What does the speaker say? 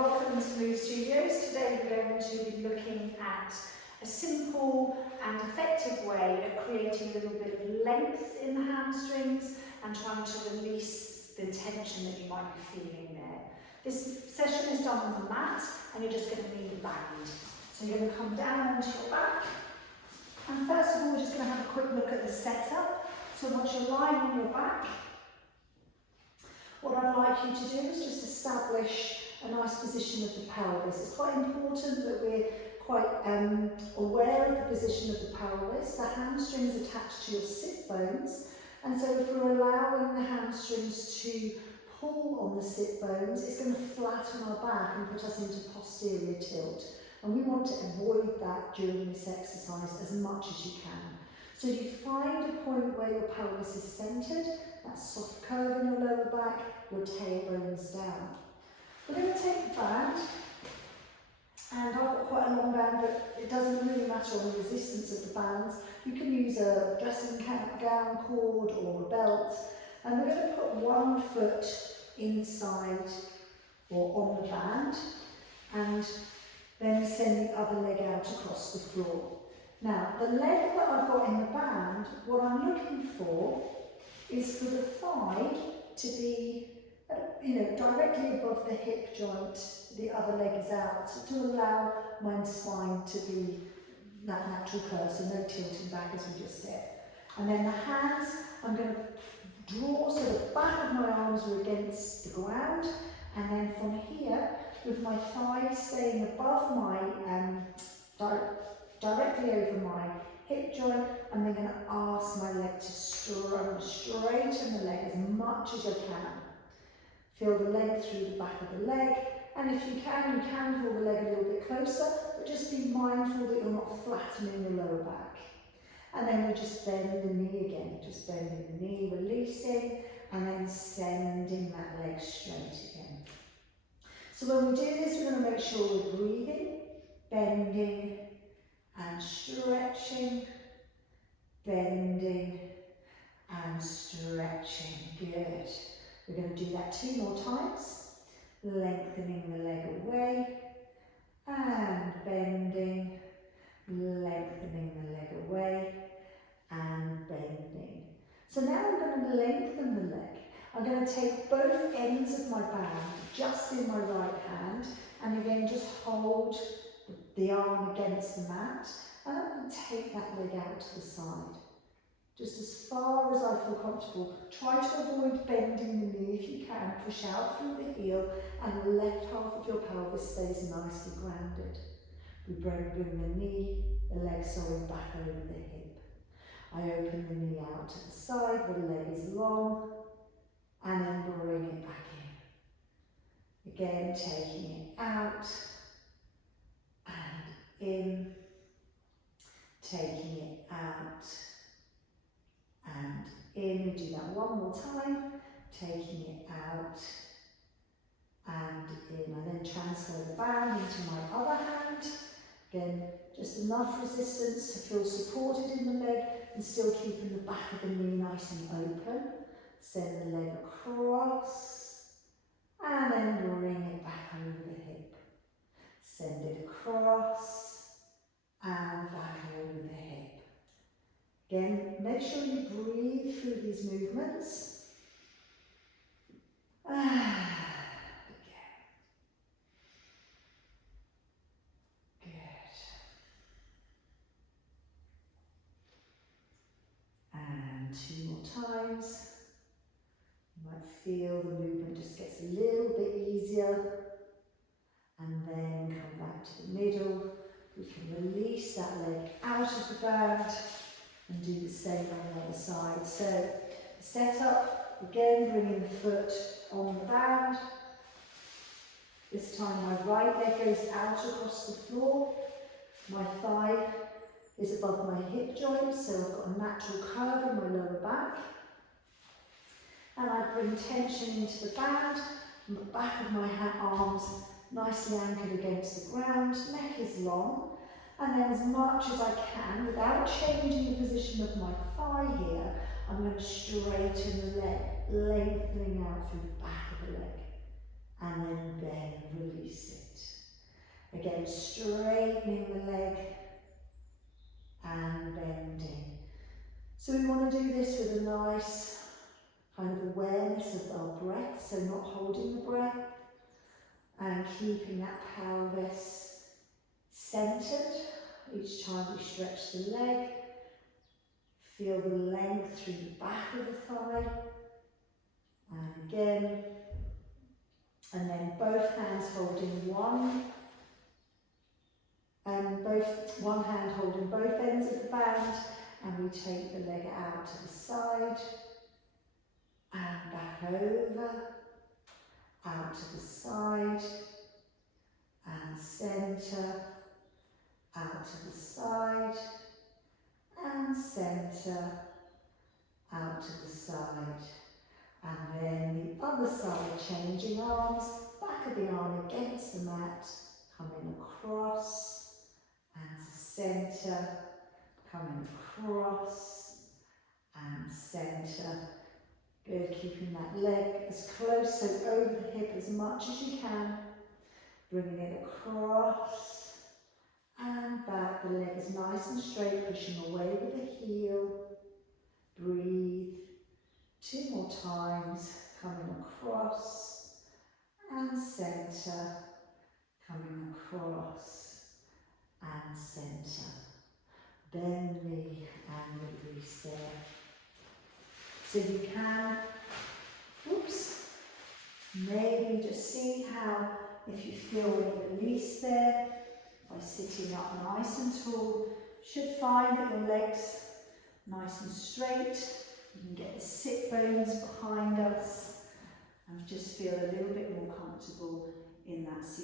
welcome to Move Studios. Today we're going to be looking at a simple and effective way of creating a little bit of length in the hamstrings and trying to release the tension that you might be feeling there. This session is done on the mat and you're just going to need a band. So you're going to come down onto your back, and first of all we're just going to have a quick look at the setup. So once you're lying on your back, what I'd like you to do is just establish a nice position of the pelvis. It's quite important that we're quite aware of the position of the pelvis. The hamstrings attached to your sit bones, and so if we're allowing the hamstrings to pull on the sit bones, it's going to flatten our back and put us into posterior tilt. And we want to avoid that during this exercise as much as you can. So you find a point where your pelvis is centred, that soft curve in your lower back, your tailbone's down. We're going to take the band, and I've got quite a long band, but it doesn't really matter on the resistance of the bands. You can use a dressing gown cord or a belt, and we're going to put one foot inside or on the band, and then send the other leg out across the floor. Now, the leg that I've got in the band, what I'm looking for is for the thigh to be, directly above the hip joint. The other leg is out, to allow my spine to be that natural curve, so no tilting back as we just said. And then the hands, I'm going to draw so the back of my arms are against the ground, and then from here, with my thighs staying above my, directly over my hip joint, I'm then going to ask my leg to straighten the leg as much as you can. Feel the length through the back of the leg, and if you can pull the leg a little bit closer, but just be mindful that you're not flattening your lower back. And then we just bend the knee again, just bending the knee, releasing, and then sending that leg straight again. So when we do this, we're going to make sure we're breathing, bending and stretching, bending and stretching. Good. We're going to do that 2 more times, lengthening the leg away and bending, lengthening the leg away and bending. So now I'm going to lengthen the leg. I'm going to take both ends of my band just in my right hand, and again just hold the arm against the mat, and I'm going to take that leg out to the side. Just as far as I feel comfortable. Try to avoid bending the knee if you can. Push out through the heel, and the left half of your pelvis stays nicely grounded. We bring the knee, the leg back over the hip. I open the knee out to the side, the leg is long, and then bring it back in. Again, taking it out and in, taking it out and in. We do that one more time, taking it out and in. I then transfer the band into my other hand. Again, just enough resistance to feel supported in the leg and still keeping the back of the knee nice and open. Send the leg across and then bring it back over the hip. Send it across and back over the hip. Again, make sure you breathe through these movements. Again. Good. And 2 more times. You might feel the movement just gets a little bit easier, and then come back to the middle. We can release that leg out of the band and do the same on the other side. So set up, again bringing the foot on the band. This time my right leg goes out across the floor. My thigh is above my hip joint, so I've got a natural curve in my lower back. And I bring tension into the band, and the back of my arms nicely anchored against the ground, neck is long, and then as much as I can, without changing the position of my thigh here, I'm going to straighten the leg, lengthening out through the back of the leg, and then bend, release it. Again, straightening the leg and bending. So we want to do this with a nice kind of awareness of our breath, so not holding the breath, and keeping that pelvis centered each time we stretch the leg. Feel the length through the back of the thigh, and again, and then both hands holding one hand holding both ends of the band, and we take the leg out to the side and back over, out to the side and centre, out to the side and centre, out to the side. And then the other side, changing arms, back of the arm against the mat, coming across and centre, coming across and centre. Good, keeping that leg as close, so over the hip as much as you can. Bringing it across and back. The leg is nice and straight, pushing away with the heel. Breathe. 2 more times. Coming across and centre. Coming across and centre. Bend the knee and release there. So you can, maybe just see how, if you feel a release there, by sitting up nice and tall, you should find that your legs nice and straight. You can get the sit bones behind us and just feel a little bit more comfortable in that seat.